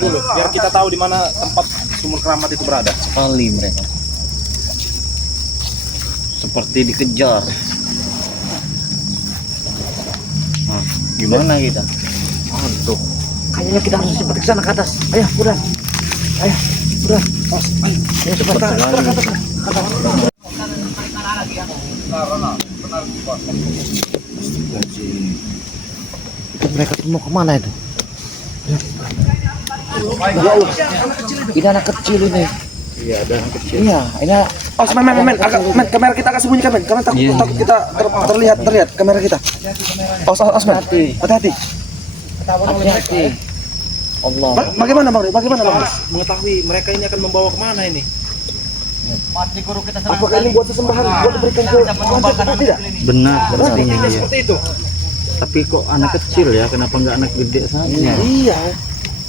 dulu, biar kita tahu di mana tempat sumur keramat itu berada. Sekali mereka. Seperti dikejar. Nah, gimana kita? Aduh, kayaknya kita harus cepat ke sana ke atas. Ayo, udah. Ayo, udah. Ayo, cepat ke atas. Itu mereka mau kemana itu? Ya Allah, ini anak kecil ini. Iya, ada yang kecil. Iya, ini. Oh, men, kamera kita agak sembunyikan, men. Karena takut kita terlihat kamera kita. Oh, men. Hati-hati. Hati-hati. Allah. Bagaimana Bang? Mengetahui mereka ini akan membawa kemana ini? Apakah ini buat sesembahan buat diberikan ke lanjut atau tidak? Benar, sepertinya ya. Seperti itu. Tapi kok anak kecil ya? Kenapa nggak anak gede saja? Iya.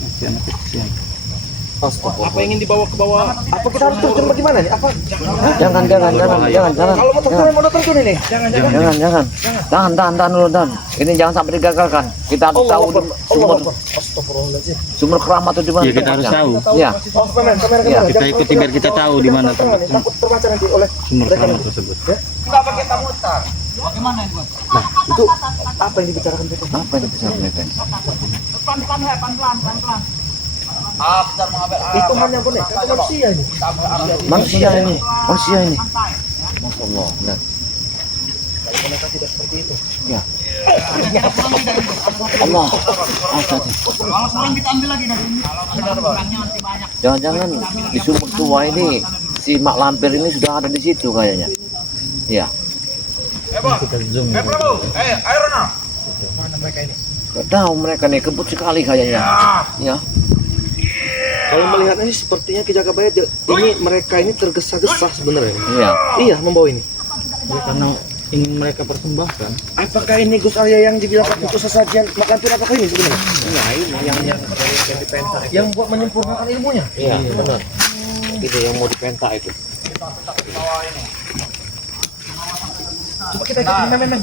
Masih anak kecil. Apa yang ingin dibawa ke bawah? Apa kita harus terjun bagaimana nih? Apa? Jangan. Kalau mau terjun mau terjun ini. Jangan dulu, Dan. Ini jangan sampai digagalkan. Kita harus tahu sumber keramat itu di mana. Ya, kita harus tahu. Ya. Kamera. Kita ikuti biar kita tahu di mana tempat Takut terbaca nanti oleh sumur keramat tersebut. Kenapa kita mutar? Bagaimana ini, Bos? Nah, itu apa yang dibicarakan mereka? Apa yang bisa mereka? Pelan-pelan. Itu hanya boneka manusia ini. Manusia ini. Masya Allah. Nah. Kalau boneka tidak seperti itu. Ya. Allah. Sekarang kita ambil lagi dari ini. Jangan-jangan di sumur tua ini si Mak Lampir ini sudah ada di situ kayaknya. Iya. Kita zoom. Ayo Ronald. Mana mereka ini? Gak tahu mereka nih kebut sekali kayaknya. Ya. Kalau melihat ini sepertinya Kijaka Bayat ini mereka ini tergesa-gesa sebenarnya. Iya. Iya, membawa ini. Karena ingin mereka persembahkan. Apakah ini Gus Arya yang dibilang untuk sesajian Mak Lampir apakah ini sebenarnya? Nah, ini yang dipenta itu. Yang buat menyempurnakan ilmunya. Iya, benar. Itu yang mau dipenta itu. Coba kita men.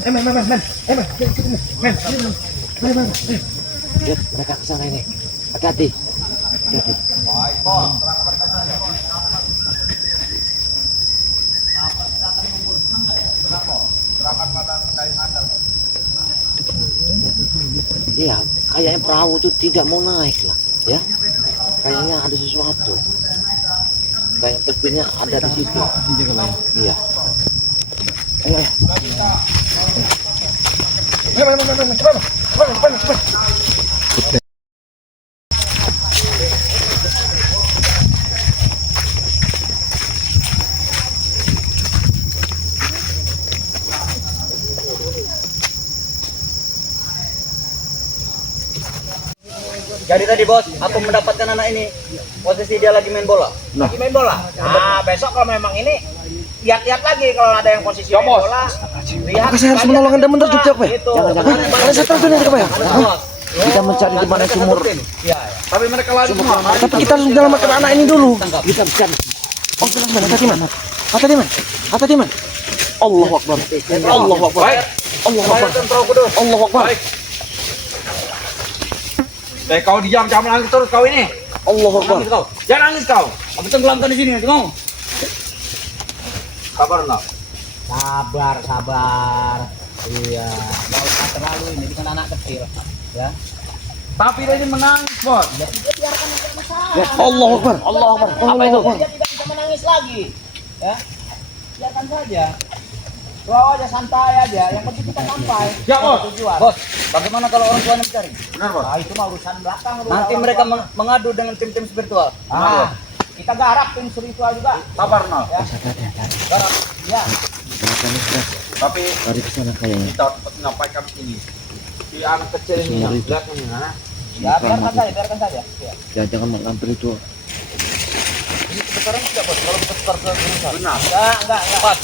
Lihat mereka ke sana ini. Hati-hati. Iya, kayaknya perahu itu tidak mau naik lah, ya. Kayaknya ada sesuatu. Kayak sepertinya ada di situ. Iya. Ayo. Jadi tadi bos, aku mendapatkan anak ini posisi dia lagi main bola. Lagi main bola. Nah, besok kalau memang ini lihat-lihat lagi kalau ada yang posisi main bola. Lihat. Apakah saya harus menolong Anda menterjun Pak ya? Jangan. Ada saya terjun ini Pak ya? Kita mencari di mana sumur. Tapi mereka lari semua. Tapi kita harus menyelamatkan anak ini dulu. Kita mencari. Oh, tenang, hati-hati man. Allahu Akbar. Allahu Akbar. Allahu Akbar. Kau diam, jangan nangis terus kau ini. Allahu Akbar. Jangan nangis kau. Kamu tenggelamkan di sini, ngomong. Sabar nak. Sabar. Iya, enggak usah terlalu ini bukan anak kecil, ya. Tapi dia ini menangis, Bos. Ya, biarkan dia masalah. Allahu Akbar. Apa itu? Dia tidak bisa menangis lagi. Ya. Biarkan saja. Bawa aja santai aja, yang penting kita sampai. Ya, Bos. Bos, bagaimana kalau orang tuanya mencari? Benar, Bos. Nah, itu mah urusan belakang. Nanti mereka mengadu dengan tim-tim spiritual. Kita garap tim spiritual juga. Sabar, Nol. Ya. Garap. Ya. Tapi Dari kesana kayaknya. kita harus menyampaikan ini. Si anak kecil ini lihat mana? Ya, biarkan saja. Ya. Jangan Mak Lampir itu. Ini sekarang tidak bos, kalau kita setor ke perusahaan. Benar. Enggak. Pas.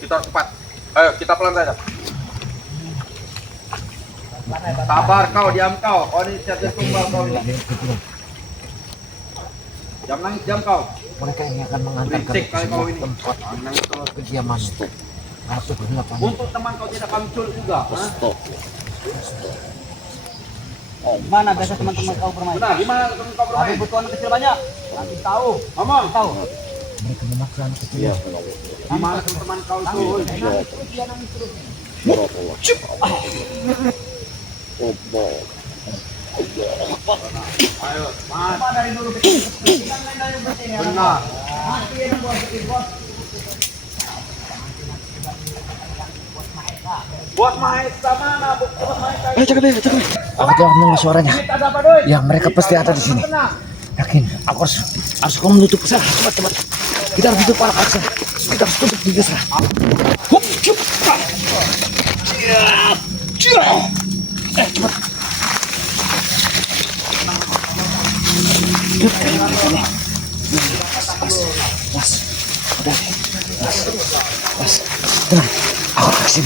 Kita harus cepat. Ayo, kita pelan saja. Sabar kau, diam kau. Kau ini siap tumbal kau ini. Jam nangis, jam kau. Mereka ini akan mengantarkan Berisik kali kau ini. tempat kediaman itu. Untuk teman kau tidak muncul juga. Stop. Mana biasa teman-teman kau bermain? Benar, di mana teman kau bermain? Tapi butuh anak kecil banyak. Nanti tahu. Ngomong. Tahu. Mereka memaksa anak kecil. Iya. Di mana teman kau itu? Dia nangis terus. Ayo, mas. Apa dari dulu kecil? Kita main dari bersih ini. Benar. Mati yang buat kecil bos. Buat Maesa mana? Buat Maesa. Ayo cakap ya, cakap. Aku telah mendengar suaranya. Ada apa, Doi? Ya mereka pasti ada di sini. Yakin? Aku harus kau menutup ke sana. Cepat. Kita harus tutup anak aksa. Kita harus tutup di sana. Hup, cepat. Siap. Cepat. Mas, udah, mas, tenang, aku kasih.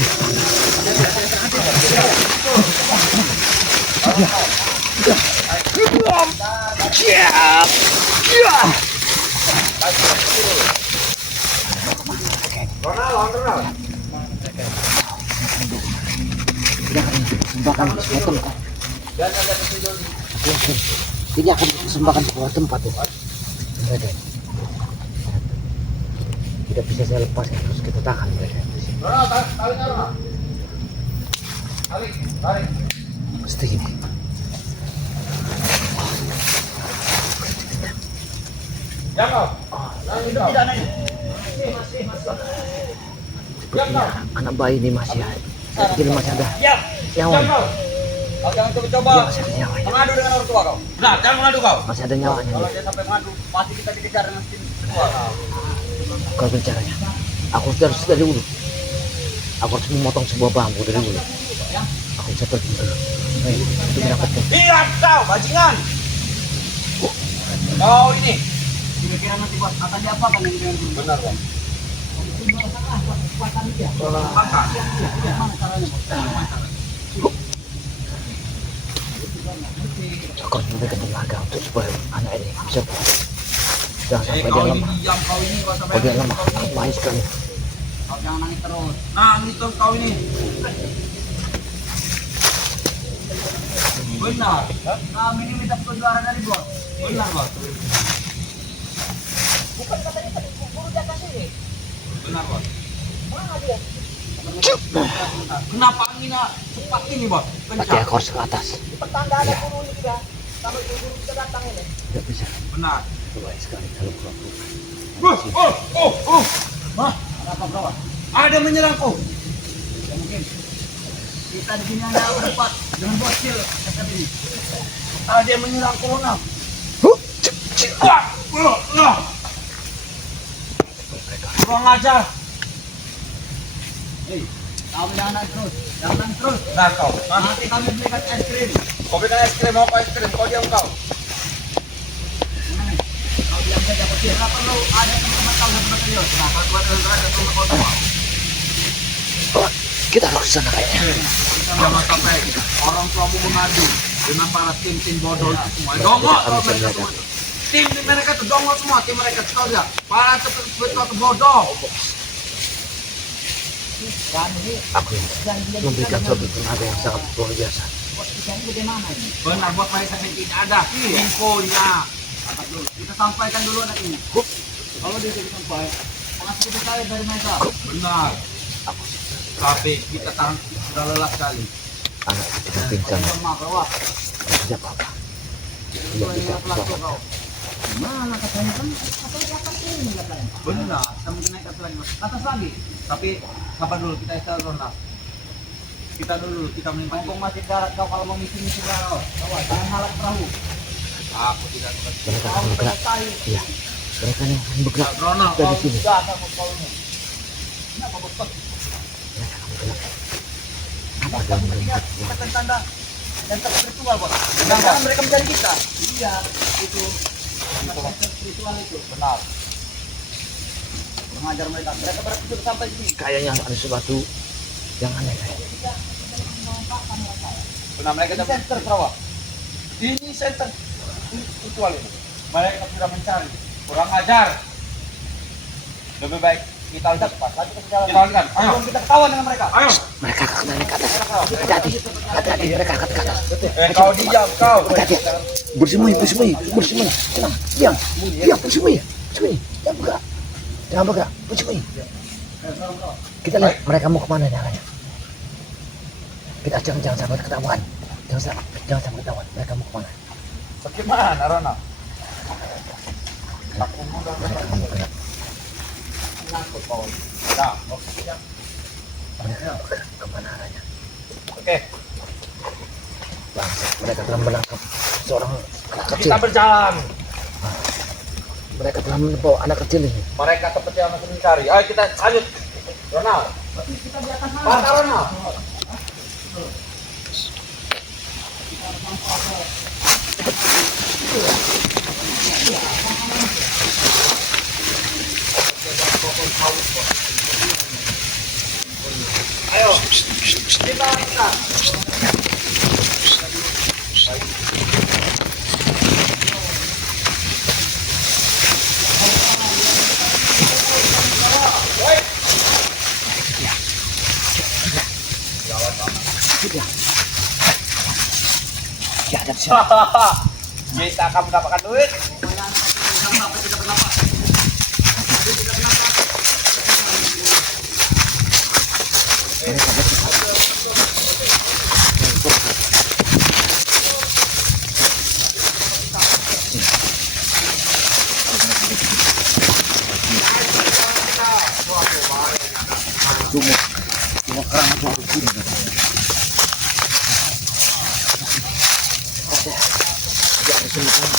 Tidak akan persembahkan sebuah tempat tuh. Tidak bisa saya lepaskan, harus kita tahan mereka. Tarik. Pasti gini. Sepertinya anak bayi ini masih ada. Kecil masih ada nyawa. Kau jangan coba-coba Masih ada nyawa. mengadu dengan orang tua kau. Benar, jangan mengadu kau. Masih ada nyawanya. Kalau dia sampai mengadu, pasti kita dikejar dengan tim kedua. Kau bicaranya. Aku harus dari dulu. Aku harus memotong sebuah bambu dari dulu. Aku bisa pergi dulu. Untuk mendapatkan. Lihat kau, bajingan. Kau ini. Kira-kira nanti buat kata dia apa kan yang dengan benar kan? Aku harus memberikan tenaga untuk supaya anak ini bisa kuat. Jangan sampai dia lemah. Kalau dia lemah, baik sekali. Kau jangan nangis terus. Nangis terus kau ini. Benar. Kami ini minta kejuaraan dari bos. Benar bos. Bukan katanya tadi guru di atas ini. Benar bos. Mana dia? Kenapa anginnya cepat ini bos? Pakai aku harus ke atas. Pertanda ada guru ini juga. Sampai guru bisa datang ini. Tidak bisa. Benar. Baik sekali kalau kau. Hah? Ada apa bro? Ada menyerangku. Ya, mungkin. Kita di sini hanya berempat dengan bocil kata ini. Ada yang menyerang corona. Kurang ajar. Hei, kamu jangan naik terus. Jangan naik terus. Nah kau. Nanti kami belikan es krim. Kau belikan es krim apa es krim? Kau diam kau. Kau diam saja bocil. Tidak perlu ada teman-teman kau yang berteriak. Nah, kalau buat ada teman kau tahu. Kita harus ke sana kayaknya. Jangan sampai orang tuamu mengadu dengan para tim bodoh itu semua. Dongok kalau mereka semua. Tim mereka itu dongok semua. Tim mereka tahu ya. Para betul bodoh. Aku memberikan suatu tenaga yang sangat luar biasa. Benar buat mereka yang tidak ada infonya. Kita sampaikan dulu anak ini. Kalau dia tidak sampai, langsung kita cari dari mereka. Benar. Tapi kita sudah lelah sekali. Anak kita pingsan. Tidak apa-apa. Dia bisa selamat. Mana katanya kan? Katanya di atas ini katanya. Benar, kita mungkin naik atas lagi. Atas lagi. Tapi sabar dulu, kita istirahat. Kita dulu, kita menimpang. Mumpung masih darat kau kalau mau misi-misi kau. Jangan halat perahu. Aku tidak suka. Mereka akan bergerak. Iya. Mereka yang akan bergerak Ronald, dari kau sini. sudah kamu kau-nya. Kenapa bos? Mereka akan bergerak. Apa yang mereka? Kita tanda dan spiritual bos. Jangan mereka mencari kita. Iya, itu. Spiritual itu. Benar. Mengajar mereka. Mereka berarti sampai sini. Kayaknya ada sesuatu yang aneh. Benar mereka dapat center Sarawak. Ini center spiritual ini. Mereka sudah mencari. Kurang ajar. Lebih baik Kita lihat pas lagi kita jalan. Kita lihat. Ayo kita ketahuan dengan mereka. Ayo. Mereka naik ke atas. Hati-hati. Hati-hati mereka angkat ke atas. Kau diam kau. Hati-hati. Bersembunyi. Tenang. Diam. Bersembunyi. Jangan buka. Bersembunyi. Kita lihat mereka mau kemana nyaranya. Kita jangan sampai ketahuan. Jangan sampai ketahuan. Mereka mau kemana? Bagaimana, Rona? Mereka mau ke kemana arahnya? Oke. Bangsa, mereka telah menangkap seorang anak kecil. Kita berjalan. Mereka telah membawa anak kecil ini. Mereka seperti yang masih mencari. Ayo kita lanjut. Ronald. Pak Ronald. Ayo. Kita. Ya, ada di sana. Kita akan mendapatkan duit. Cuma kerang itu harus sini. Ya, di sini kan.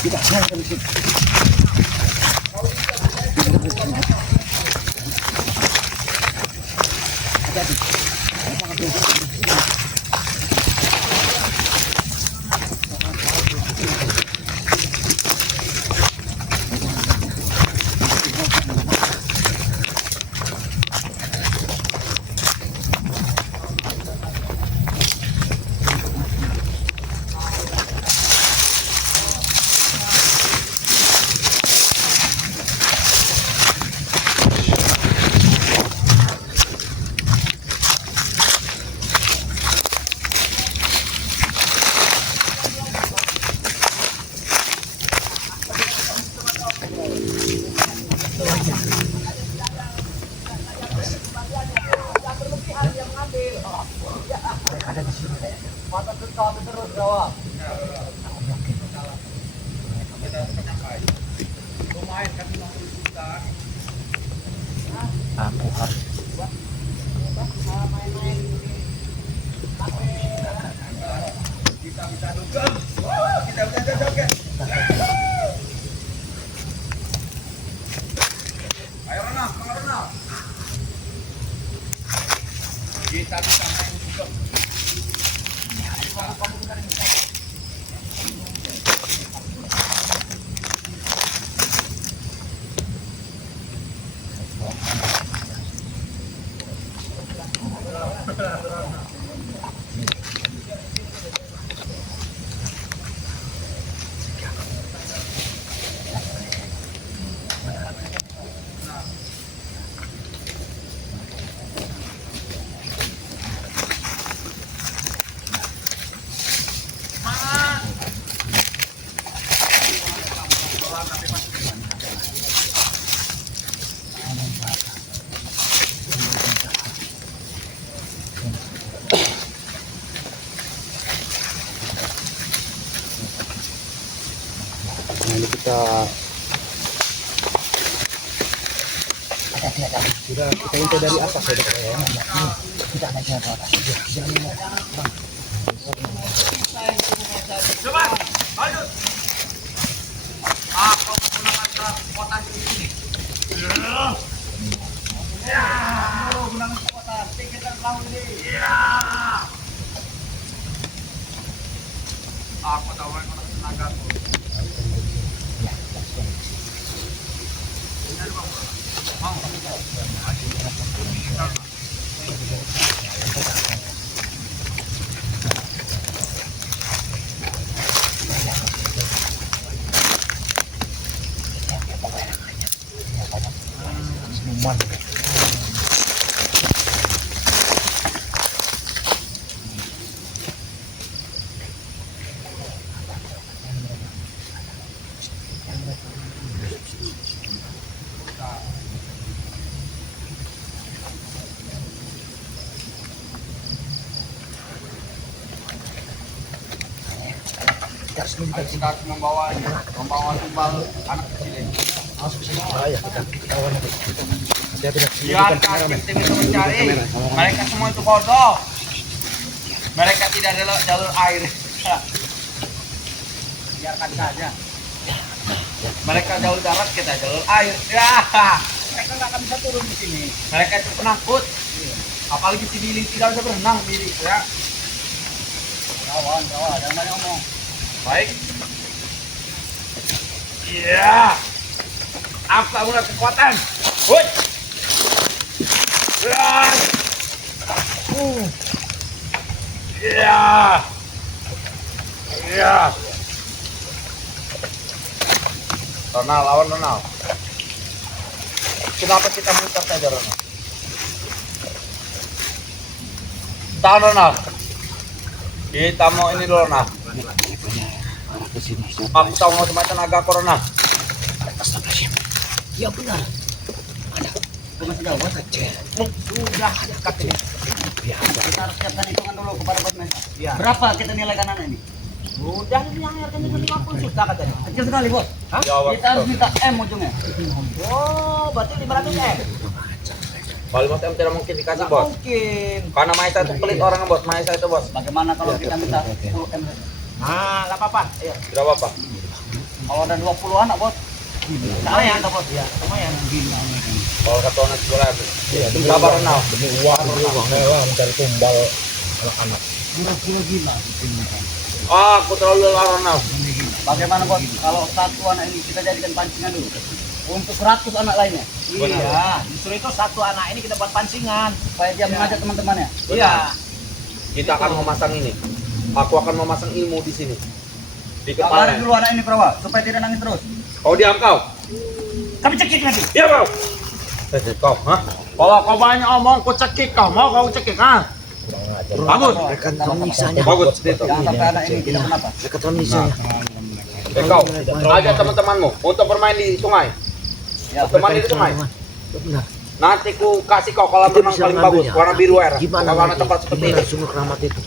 Tidak, jangan di sini. Ada di sini. Mata terus jawab. Lumayan kan 50 juta. Aku harus Kita bisa dugem. Kita bisa joget. Ayo Ronald, Ronald. Kita bisa main dugem. ini kita sudah kita intai dari atas ya Dok, ya. Kita naik ke atas. Jangan Coba, lanjut. Aku menggunakan kekuatan di sini. Ya, gunakan kekuatan. Kita lawan ini. Ya. Aku tahu yang tenagaku. Kita harus membawa tumbal anak kecil ini. Biarkan tim itu mencari. Mereka semua itu bodoh. Mereka tidak ada jalur air. Biarkan saja. Mereka jalur darat, kita jalur air. Ya, mereka nggak akan bisa turun di sini. Mereka itu penakut. Apalagi si Billy tidak bisa berenang, Billy. Ya. Kawan, jangan banyak ngomong. Baik. Iya. Aku tak menggunakan kekuatan. Woi. Iya. Iya. Ronald, lawan Ronald. Kenapa kita muter saja Ronald? Tahan Ronald. Kita mau ini dulu Ronald. Aku tahu mau semacam tenaga corona. Ya benar. Sudah dekat ini. Kita harus siapkan hitungan dulu kepada bosnya. Ya. Berapa kita nilai kanan ini? Udah ini yang harganya 50 juta katanya. Kecil sekali bos. Hah? Kita harus minta M ujungnya. Oh, berarti 500 M. Kalau 5 M tidak mungkin dikasih bos. Mungkin. Karena Maisa itu pelit orang bos. Maisa itu bos. Bagaimana kalau kita minta 10 M? Nah, nggak apa-apa. Ayo. Tidak apa-apa. Kalau ada 20 anak bos. Lumayan bos ya. Lumayan. Kalau satu anak sekolah itu. Iya, sabar Ronald. Demi uang mewah mencari tumbal anak-anak. Gila. Aku terlalu lelah Ronald. Bagaimana bos? Kalau satu anak ini kita jadikan pancingan dulu. Untuk 100 anak lainnya. Iya. Justru itu satu anak ini kita buat pancingan. Supaya dia mengajak teman-temannya. Iya. Kita akan memasang ini. Aku akan memasang ilmu di sini. Di Kabarin kepala. dulu anak ini Prawa, supaya tidak nangis terus. Kau diam kau. Kami cekik nanti. Diam kau. Kau, hah? Kalau kau banyak omong, kau cekik kau. Mau kau cekik, ha? Bagus. Mereka telah menyiksanya. Bagus, itu. Jangan sampai anak ini tidak kenapa. Mereka telah menyiksanya. Kau, ajak teman-temanmu untuk bermain di sungai. Ya, Teman di sungai. Benar. Nanti ku kasih kau kolam Kita renang bisa paling bagus, mengambilnya. warna biru air. Gimana Kalau nanti? tempat seperti Gimana ini. sumber keramat itu?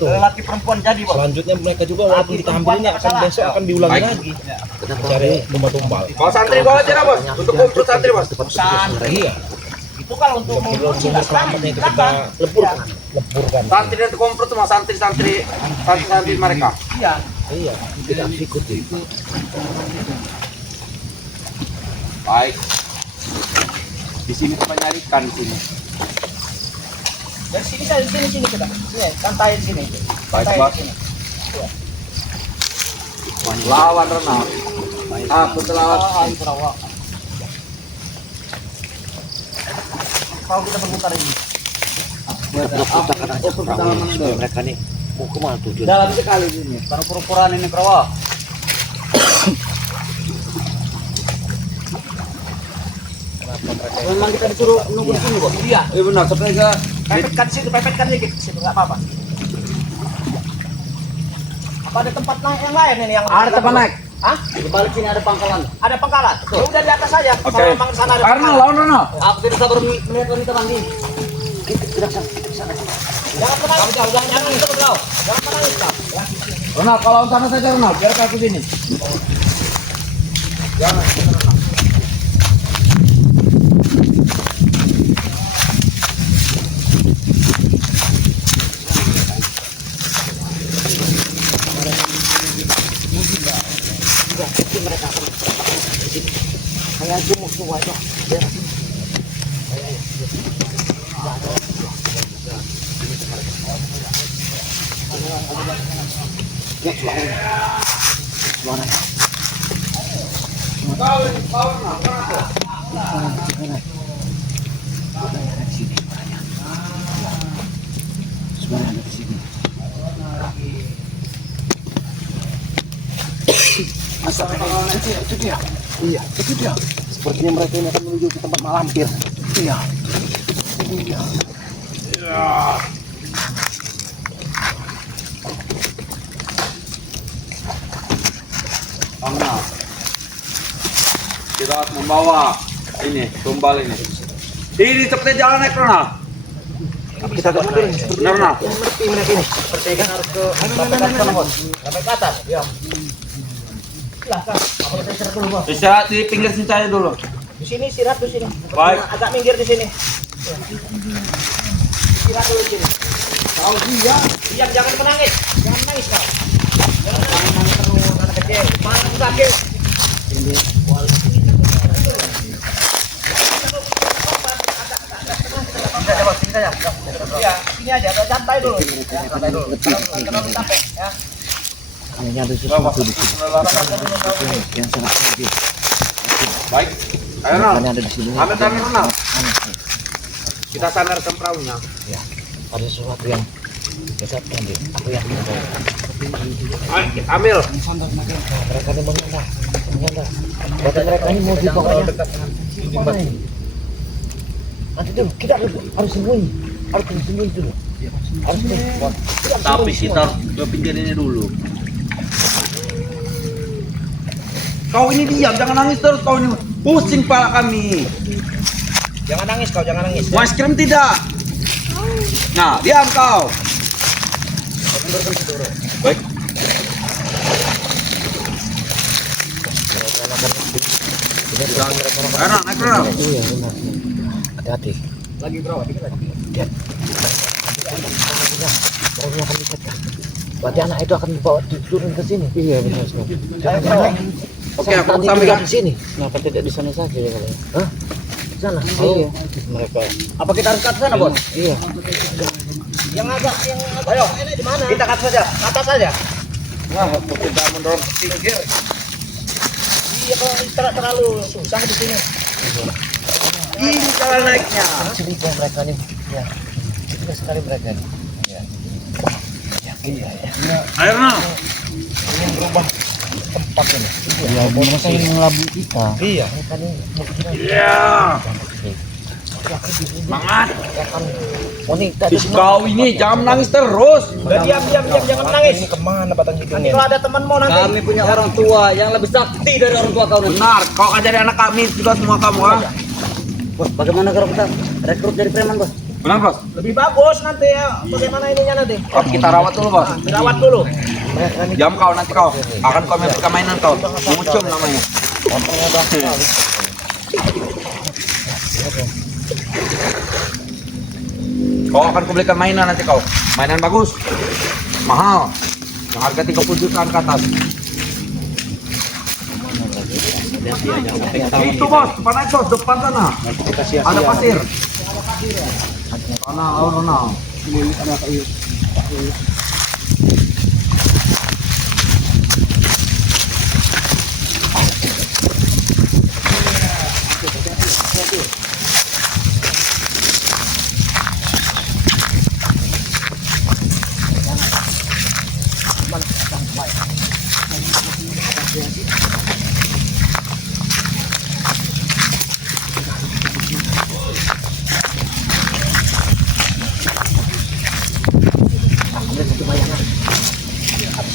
lelaki perempuan jadi bos. Selanjutnya mereka juga walaupun kita ambil ini akan besok akan diulangi Baik. lagi Kenapa? cari tumbal-tumbal. Mau santri kau aja dah, bos. Untuk kumpul santri bos. Iya, Itu kalau untuk belum sumber keramatnya itu kita Leburkan. leburkan. Santri itu kumpul semua santri mereka. Iya. Iya, Tidak harus ikut itu. Baik. Di sini kita nyarikan di sini. Dari sini saya sini kita. Sini, santai di sini. Baik, Santai Bos. di sini. Lawan renang. Aku selamat. Ah, Prawa. Kalau kita berputar ini. Berputar aja perahu ini supaya mereka nih mau kemana tujuan? Dalam sekali ini. Karena ukuran ini Prawa. Memang kita disuruh nunggu di sini, Bos. Iya. Iya benar, sampai ke Pepetkan situ, pepetkan dikit situ, enggak apa-apa. Apa ada tempat naik yang lain ini yang ada tempat naik. Hah? Di balik sini ada pangkalan. Ada pangkalan. Ya udah di atas saja. Oke. Kalau memang sana ada Karena pangkalan. lawan Ronald. Aku tidak sabar melihat wanita mandi. Kita ke sana. Jangan menangis kau, jangan menangis kau. Jangan menangis kau. Ronald, kalau sana saja Ronald, biar aku sini. Jangan. Ya, suara. Suara ada di sini. Itu dia. Iya, itu dia. Sepertinya mereka ini akan menuju ke tempat mak lampir. Iya. Ini dia. Karena kita harus membawa ini tumbal ini. Ini seperti jalan naik Ronald. Kita agak mundur nih. Benar nah. Seperti mereka ini. Seperti kan harus ke sampai ke atas. Ya. Silahkan. Apa kita istirahat dulu, Bos? Istirahat di pinggir sini saya dulu. Di sini istirahat di sini. Baik. Agak minggir di sini. Istirahat dulu di sini. Kau diam, jangan menangis. Jangan menangis kau. Jangan menangis terus anak kecil. Mana sakit? Ini Sini saja. Ya, sini aja. Santai dulu. Santai dulu. Kalau capek ya. Kayaknya ada sesuatu di sini yang sangat tinggi. Baik. Ayo Ronald. Makanya ada di sini. Ambil tangan Ronald. Kita sandarkan perahunya. Ya, ada sesuatu yang menyesatkan deh. Aku yakin kau. Ayo, ambil. Mereka ini menyandar. Bahkan mereka ini mau dibawanya. Mana ini? Nanti dulu, kita harus sembunyi. Harus sembunyi dulu. Harus sembunyi. Tapi kita harus ke pinggir ini dulu. Kau ini diam, jangan nangis terus kau ini. Pusing pala kami. Jangan nangis kau, jangan nangis. Mau es krim tidak? Nah, diam kau. Baik. Karena naik Ronald. Iya, benar. Hati-hati. Lagi bro, dikit lagi. Lihat. Perahunya akan diketkan. Berarti anak itu akan dibawa turun ke sini. Iya, benar sekali. Jangan. Oke, aku Nanti sambil di sini. Kenapa tidak di sana saja ya kalau? Hah? Di sana. Iya. Mereka. Apa kita harus ke atas sana, Bos? Iya. Yang agak ayo, ini di mana? Kita ke atas saja. Ke atas saja. Nah, aku tidak mendorong ke pinggir. Iya, kalau terlalu susah di sini. Ini jalan naiknya. Cerita mereka nih. Ya. Cerita sekali mereka nih. Ya. Ya, iya ya. Ayo Ronald. Ini berubah tempat ini. Ya, mereka yang mengelabui kita. Iya. Mereka nih mau bikin Iya. Semangat. wanita di sini. Kau ini jangan menangis terus. Udah diam, jangan menangis. Ini kemana batang Nanti hidungnya? kalau ada temanmu nanti. Kami punya orang tua yang lebih sakti dari orang tua kau. Benar, kau ajari anak kami juga semua kamu ah. Bos, bagaimana kalau kita rekrut dari preman, Bos? Benar bos. Lebih bagus nanti ya. Bagaimana ininya nanti? Oh, kita rawat dulu bos. Dirawat dulu. Jam kau nanti kau akan kau main permainan kau. Muncul namanya. Kau akan kubelikan mainan nanti kau. Mainan bagus, mahal, yang harga 30 jutaan ke atas. Itu bos, depan itu, depan sana. Ada pasir. Sana, Aruna.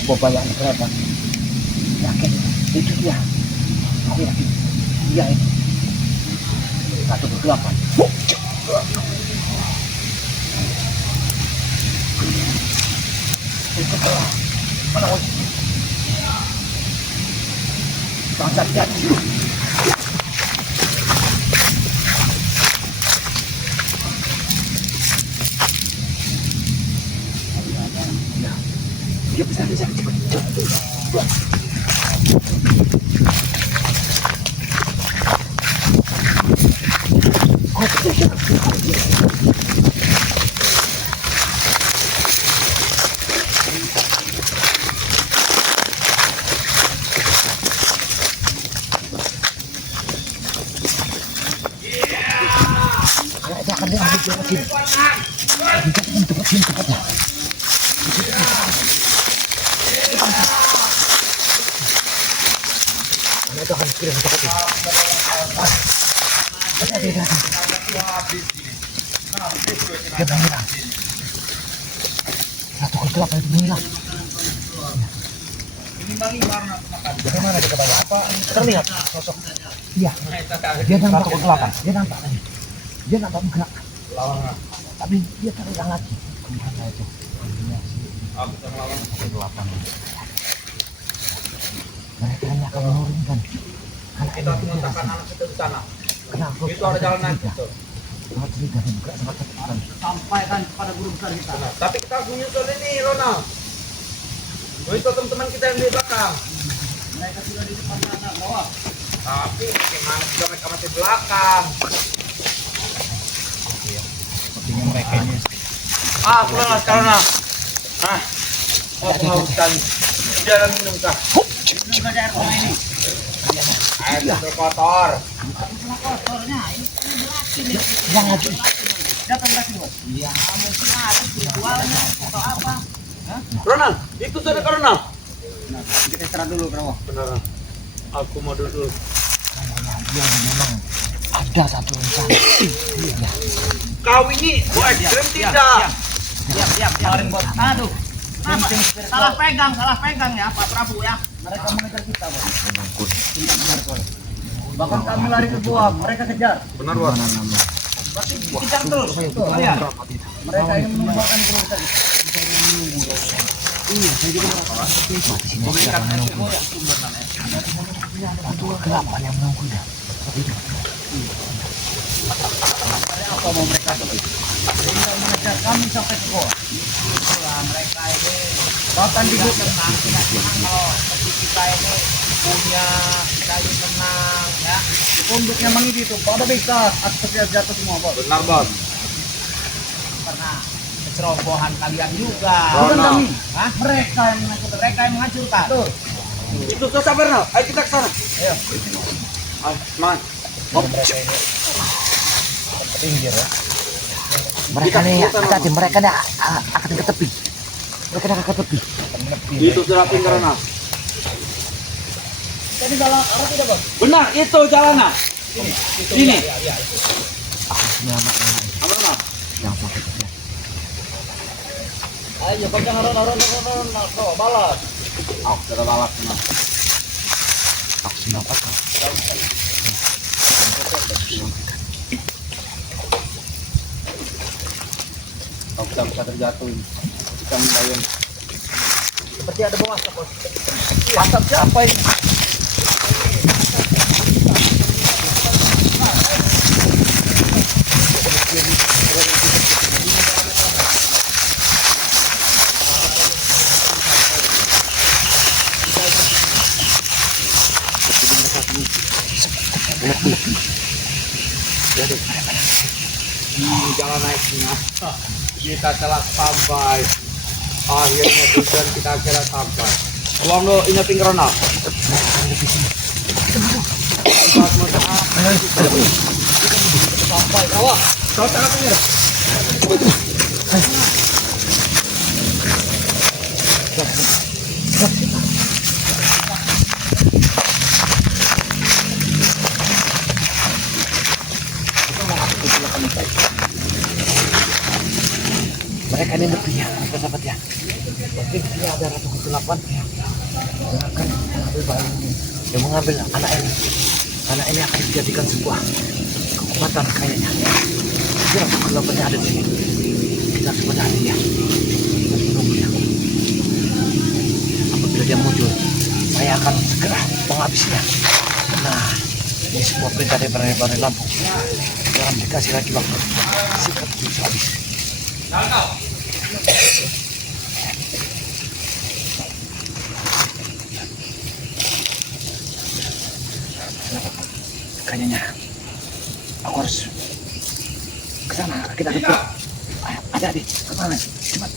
Sebuah bayangan kereta. Yakin itu dia. Aku yakin dia itu. 1/8. Ikutlah. Mana woi? Bangsat jadi. Dia bisa cepat. akan diambil di tempat sini. Di tempat sini tempatnya. Itu akan kirim ke tempat ini. Hati-hati. Dia menghilang. Satu gelap itu menghilang. Bagaimana kita bayar? Apa terlihat sosok? Iya. Dia nampak kegelapan. Dia nampak tadi. Dia nampak bergerak. Tapi dia terhilang lagi. Kemana itu? Kegelapan. Mereka hanya akan menurunkan. Kita harus mengantarkan anak kita di sana. Kenapa? Itu ada jalan naik itu. Sangat curiga dan juga sangat ketakutan. Sampaikan kepada guru besar kita. Tapi kita harus menyusul ini, Ronald. Itu teman-teman kita yang di belakang. Mereka sudah di depan sana, bawah. Tapi bagaimana juga mereka masih di belakang? Sepertinya mereka ini Pulang sekarang. Aku haus sekali. Jangan minum kah? Minum aja air kotor ini. Air kotor. Kotornya ini beracun. Yang lagi. Datang lagi dong. Iya, mungkin ada ritualnya atau apa? Ronald, itu sudah ke Ronald. Nah, kita istirahat dulu, Bro. Benar. Aku mau duduk. Dia memang ada satu rencana. Iya. Kau ini buat ekstrim tidak? Siap. Kemarin buat. Aduh. Salah pegang ya, Pak Prabu ya. Mereka mengejar kita, Bos. Bahkan kami lari ke gua, mereka kejar. Benar, Bos. Berarti dikejar terus. Ya. Mereka yang menumbalkan guru besar kita. Iya, saya juga mati sini. Menunggu. Satu kegelapan yang menunggu dah. Apa mau mereka seperti itu? Sehingga mengejar kami sampai ke bawah. Itulah mereka ini. Bahkan di grup tenang, tidak senang kalau seperti kita ini punya kita ini tenang ya. Punduknya mengidi itu, pada bisa aksesnya jatuh semua, Bos. Benar, Bos. Karena kecerobohan kalian juga. Bukan kami. Hah? Mereka yang menghancurkan. Tuh. Itu susah benar. Ayo kita ke sana. Ayo. Ayo, semangat. pinggir ya. Mereka nih, hati-hati, mereka nih akan ke tepi. Mereka akan ke tepi. Itu sudah pinggir nah. Tadi jalan arah tidak, Bos? Benar, itu jalannya. Ini. Selamat. Aman, Mas. Yang sakit ya. Ayo, pegang aron, balas. Aku sudah balap nah. Aku selamat. Aku bisa terjatuh. Kita melayang. Seperti ada bawah, Bos. Asap siapa ini? Ini jalan naiknya. Kita telah sampai. Akhirnya tujuan kita kira sampai. Uang lo ini pinggir nah. Sampai kawah. Kau tak pinggir. Mereka ini lebihnya, sahabat ya. Mungkin di sini ada ratu kegelapan ya. Yang akan mengambil bayi ini, yang mengambil anak ini. Anak ini akan dijadikan sebuah kekuatan kayaknya. Jadi ratu kegelapannya ada di sini. Kita harus berhati ya. Kita menunggu ya. Apabila dia muncul, saya akan segera menghabisinya. Nah, ini sebuah perintah dari Balai Lampung. Jangan dikasih lagi waktu. Sikat bisa habis. Kayaknya aku harus ke sana. Kita ada. Ayo, hati-hati. Ke mana? Cepat.